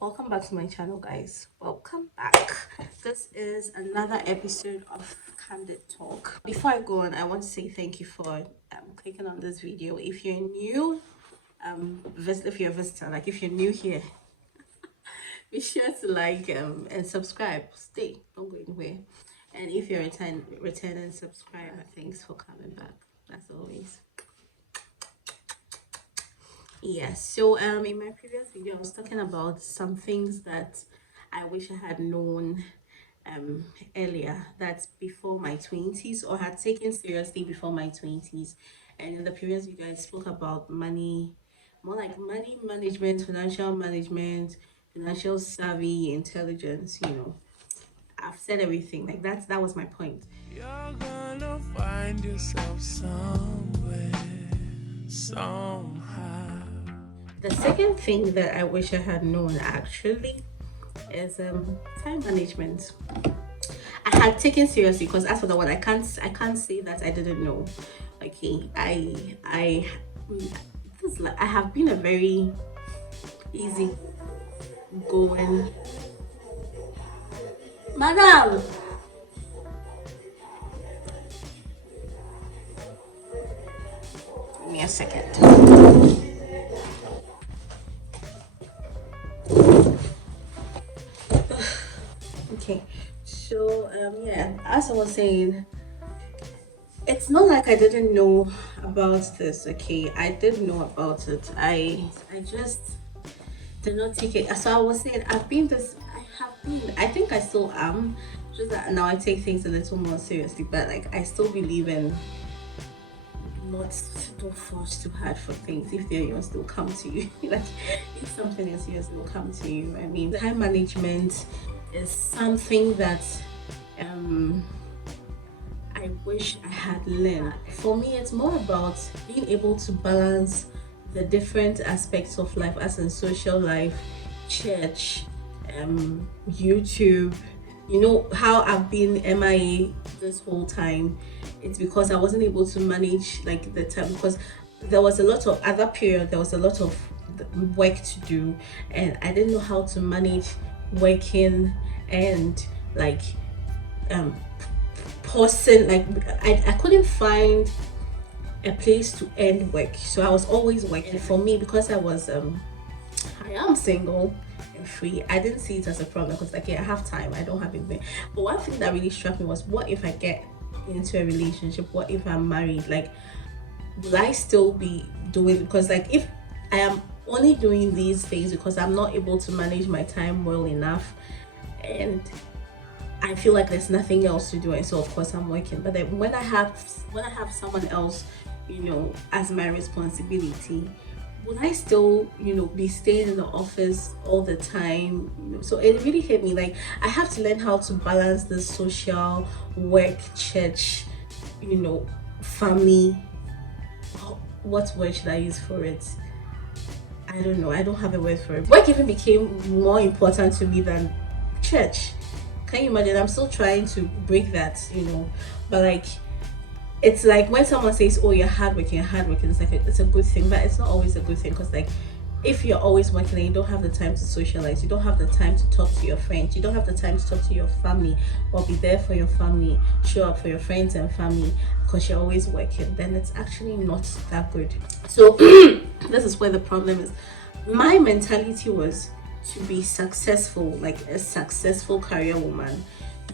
Welcome back to my channel, guys. Welcome back. This is another episode of Candid Talk. Before I go on, I want to say thank you for clicking on this video. If you're new, if you're a visitor, like if you're new here, be sure to like and subscribe. Stay, don't go anywhere. And if you're a returning subscriber, thanks for coming back. As always. Yes, so in my previous video I was talking about some things that I wish I had known earlier, that's before my 20s, or had taken seriously before my 20s. And in the previous video I spoke about money, more like money management, financial savvy, intelligence, I've said everything. Like that was my point. You're gonna find yourself somewhere, somehow. The second thing that I wish I had known actually is time management. I had taken seriously, because as for the one, I can't say that I didn't know. Okay, I have been a very easy going madam. Give me a second. Okay, so yeah, as I was saying, it's not like I didn't know about this. Okay, I did know about it. I just did not take it. So I was saying, I think I still am, just that now I take things a little more seriously, but like I still believe in don't force too hard for things. If they're yours, they'll come to you. Like if something is yours, they'll come to you. I mean, time management is something that I wish I had learned. For me, it's more about being able to balance the different aspects of life, as in social life, church, YouTube. You know how I've been MIA this whole time? It's because I wasn't able to manage like the time, because there was a lot of there was a lot of work to do, and I didn't know how to manage working and like pausing. Like I couldn't find a place to end work, so I was always working. For me, because I am single and free, I didn't see it as a problem, because like, yeah, I have time, I don't have anything. But one thing that really struck me was, what if I get into a relationship? What if I'm married? Like, will I still be doing, because like if I am only doing these things because I'm not able to manage my time well enough, and I feel like there's nothing else to do, and so of course I'm working. But then when I have someone else, as my responsibility, would I still, be staying in the office all the time? So it really hit me. Like, I have to learn how to balance the social, work, church, family. What word should I use for it? I don't know. I don't have a word for it. Work even became more important to me than church. Can you imagine? I'm still trying to break that, but like, it's like when someone says, oh, you're hardworking, it's like it's a good thing, but it's not always a good thing, because like if you're always working and you don't have the time to socialize, you don't have the time to talk to your friends, you don't have the time to talk to your family or be there for your family, show up for your friends and family, because you're always working, then it's actually not that good. So this is where the problem is. My mentality was to be successful, like a successful career woman,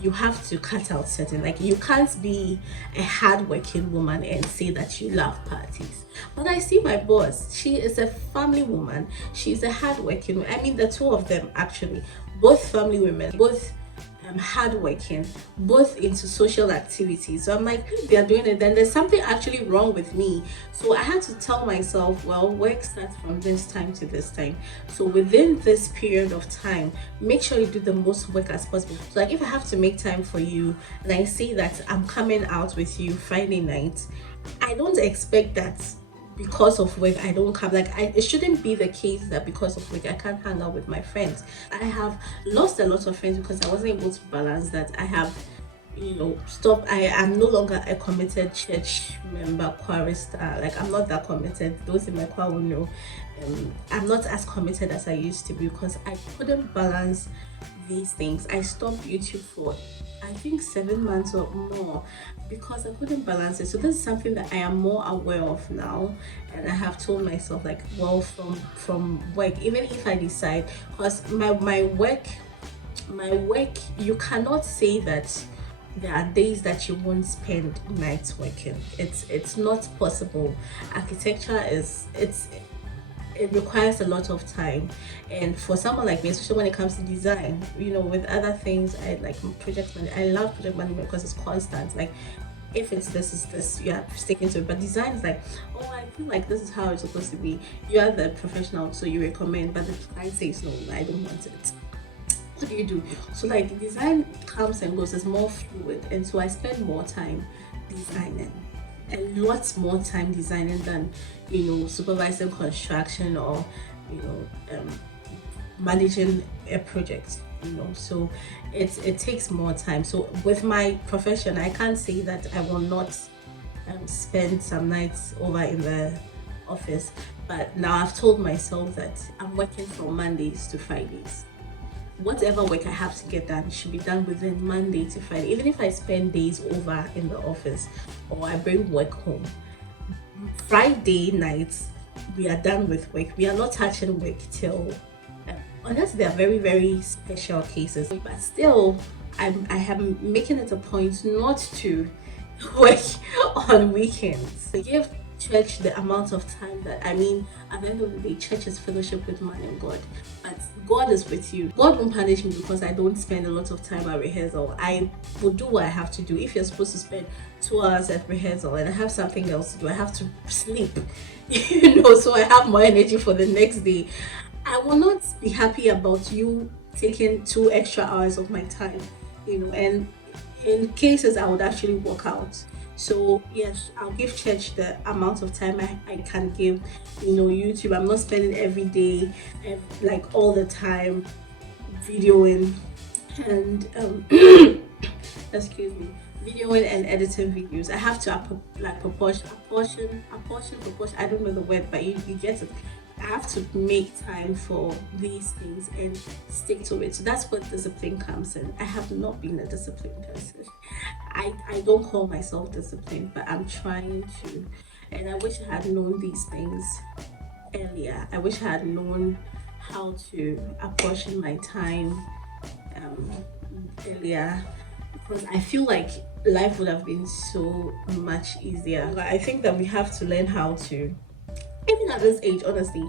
you have to cut out certain, like you can't be a hardworking woman and say that you love parties. But I see my boss, she is a family woman, she's a hardworking, I mean the two of them actually, both family women, both hardworking, both into social activities. So I'm like, if they are doing it, then there's something actually wrong with me. So I had to tell myself, well, work starts from this time to this time, so within this period of time, make sure you do the most work as possible. So like if I have to make time for you and I say that I'm coming out with you Friday night, I don't expect that because of work I don't come. Like it shouldn't be the case that because of work I can't hang out with my friends. I have lost a lot of friends because I wasn't able to balance that. I have stop. I am no longer a committed church member, chorister. Like, I'm not that committed. Those in my choir will know. I'm not as committed as I used to be because I couldn't balance these things. I stopped YouTube for, I think, 7 months or more because I couldn't balance it. So this is something that I am more aware of now, and I have told myself, like, well, from work, even if I decide, because my work, you cannot say that there are days that you won't spend nights working. It's not possible. Architecture it requires a lot of time, and for someone like me, especially when it comes to design, with other things, I like project management. I love project management because it's constant. Like, if it's this is this, you are sticking to it. But design is like, oh, I feel like this is how it's supposed to be. You are the professional, so you recommend, but the client says no, I don't want it. What do you do? So, like, design comes and goes, it's more fluid, and so I spend more time designing, a lot more time designing than supervising construction or you know um, managing a project. So it takes more time. So with my profession, I can't say that I will not spend some nights over in the office, but now I've told myself that I'm working from Mondays to Fridays. Whatever work I have to get done should be done within Monday to Friday. Even if I spend days over in the office or I bring work home, Friday nights we are done with work. We are not touching work till, unless there are very, very special cases. But still, I am making it a point not to work on weekends. To give church the amount of time that, I mean, at the end of the day, church is fellowship with man and God. But God is with you. God won't punish me because I don't spend a lot of time at rehearsal. I will do what I have to do. If you're supposed to spend 2 hours at rehearsal and I have something else to do, I have to sleep. So I have more energy for the next day. I will not be happy about you taking 2 extra hours of my time, and in cases I would actually walk out. So yes, I'll give church the amount of time I can give. YouTube, I'm not spending every day, like all the time, videoing and excuse me, videoing and editing videos. I have to proportion. I don't know the word, but you get it. I have to make time for these things and stick to it. So that's what discipline comes in. I have not been a disciplined person. I don't call myself disciplined, but I'm trying to. And I wish I had known these things earlier. I wish I had known how to apportion my time um, earlier, because I feel like life would have been so much easier. Like, I think that we have to learn how to, even at this age, honestly,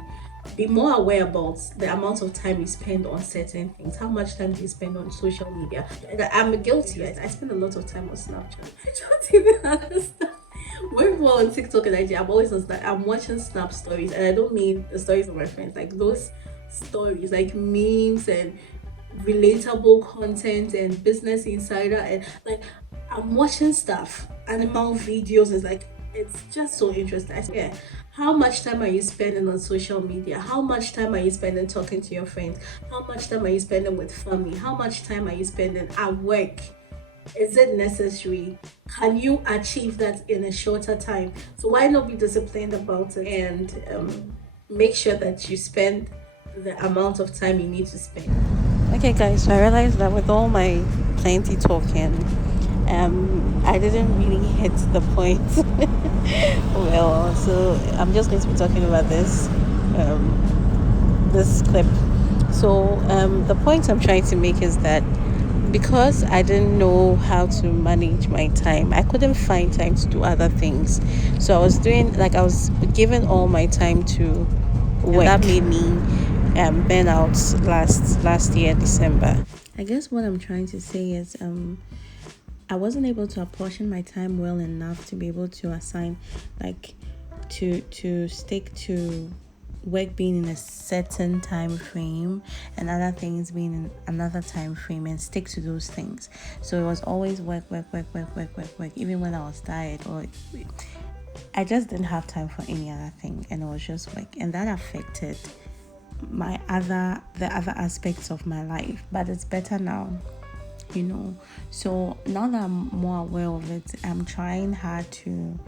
be more aware about the amount of time you spend on certain things. How much time do you spend on social media? And I'm guilty. I spend a lot of time on Snapchat. I don't even understand. When we're on TikTok and IG, I'm always on Snap. I'm watching Snap stories, and I don't mean the stories of my friends, like those stories, like memes and relatable content and business insider, and like, I'm watching stuff, animal videos. Is like, it's just so interesting. I swear, how much time are you spending on social media? How much time are you spending talking to your friends? How much time are you spending with family? How much time are you spending at work? Is it necessary? Can you achieve that in a shorter time? So why not be disciplined about it and make sure that you spend the amount of time you need to spend? Okay, guys, so I realized that with all my plenty talking, I didn't really hit the point. Well, so I'm just going to be talking about this clip. So the point I'm trying to make is that because I didn't know how to manage my time, I couldn't find time to do other things. So I was giving all my time to work. That made me burn out last year, December. I guess what I'm trying to say is I wasn't able to apportion my time well enough to be able to assign, like, to stick to work being in a certain time frame and other things being in another time frame, and stick to those things. So it was always work, even when I was tired, or I just didn't have time for any other thing, and it was just work, and that affected the other aspects of my life. But it's better now. you know. So now that I'm more aware of it, I'm trying hard to,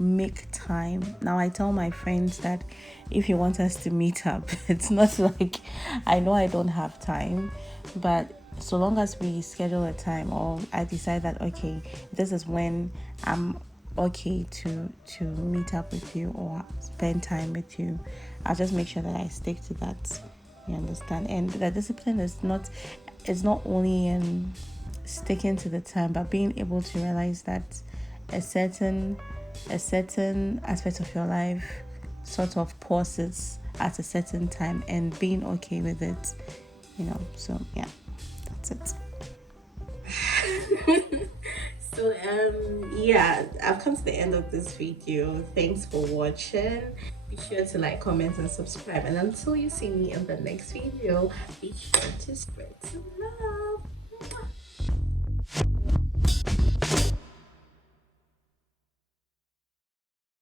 make time. Now I tell my friends that if you want us to meet up, it's not like I know I don't have time, but so long as we schedule a time, or I decide that okay, this is when I'm okay to meet up with you or spend time with you, I'll just make sure that I stick to that. You understand? And the discipline is not, it's not only in sticking to the time, but being able to realize that a certain a certain aspect of your life sort of pauses at a certain time and being okay with it. So yeah, that's it. So yeah, I've come to the end of this video. Thanks for watching. Be sure to like, comment, and subscribe. And until you see me in the next video, be sure to spread some love.